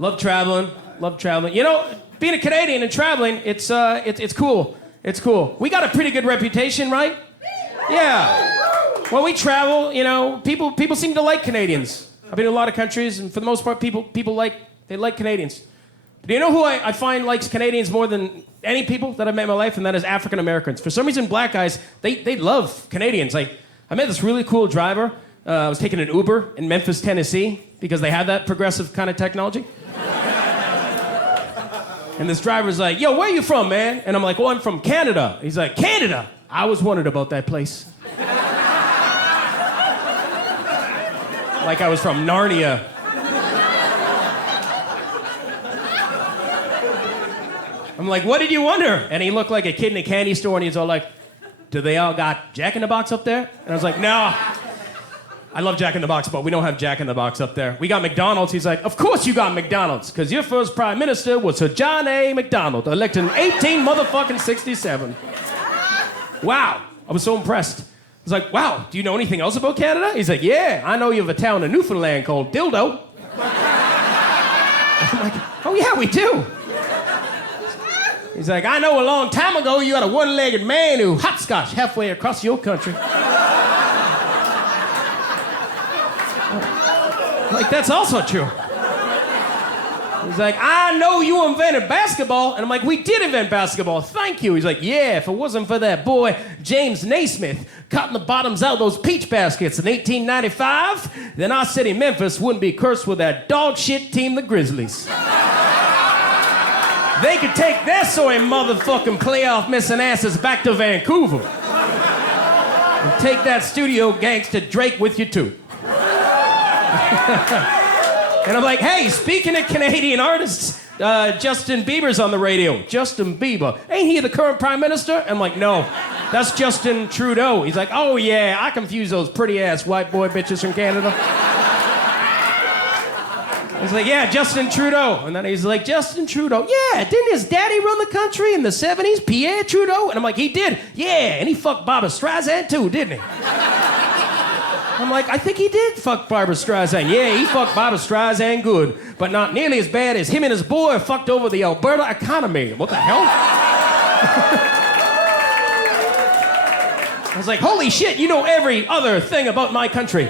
Love traveling. Love traveling. You know, being a Canadian and traveling, it's cool. It's cool. We got a pretty good reputation, right? Yeah. When we travel, you know, people seem to like Canadians. I've been to a lot of countries, and for the most part, people like Canadians. Do you know who I find likes Canadians more than any people that I've met in my life? And that is African Americans. For some reason, black guys, they love Canadians. Like, I met this really cool driver. I was taking an Uber in Memphis, Tennessee, because they have that progressive kind of technology. And this driver's like, yo, where are you from, man? And I'm like, well, I'm from Canada. He's like, Canada? I always wondered about that place. Like I was from Narnia. I'm like, what did you wonder? And he looked like a kid in a candy store, and he's all like, do they all got Jack in the Box up there? And I was like, no. I love Jack in the Box, but we don't have Jack in the Box up there. We got McDonald's. He's like, of course you got McDonald's, because your first prime minister was Sir John A. MacDonald, elected in 1867. Wow. I was so impressed. I was like, wow, do you know anything else about Canada? He's like, yeah, I know you have a town in Newfoundland called Dildo. I'm like, oh yeah, we do. He's like, I know a long time ago you had a one-legged man who hopscotched halfway across your country. Like, that's also true. He's like, I know you invented basketball. And I'm like, we did invent basketball. Thank you. He's like, yeah, if it wasn't for that boy, James Naismith, cutting the bottoms out of those peach baskets in 1895, then our city, Memphis, wouldn't be cursed with that dog shit team, the Grizzlies. They could take their soy motherfucking playoff missing asses back to Vancouver. And take that studio gangster Drake with you, too. And I'm like, hey, speaking of Canadian artists, Justin Bieber's on the radio. Justin Bieber. Ain't he the current prime minister? I'm like, no, that's Justin Trudeau. He's like, oh, yeah, I confuse those pretty-ass white boy bitches from Canada. He's like, yeah, Justin Trudeau. And then he's like, Justin Trudeau. Yeah, didn't his daddy run the country in the 70s, Pierre Trudeau? And I'm like, he did. Yeah, and he fucked Barbara Streisand too, didn't he? I'm like, I think he did fuck Barbara Streisand. Yeah, he fucked Barbara Streisand good, but not nearly as bad as him and his boy fucked over the Alberta economy. What the hell? I was like, holy shit, you know every other thing about my country.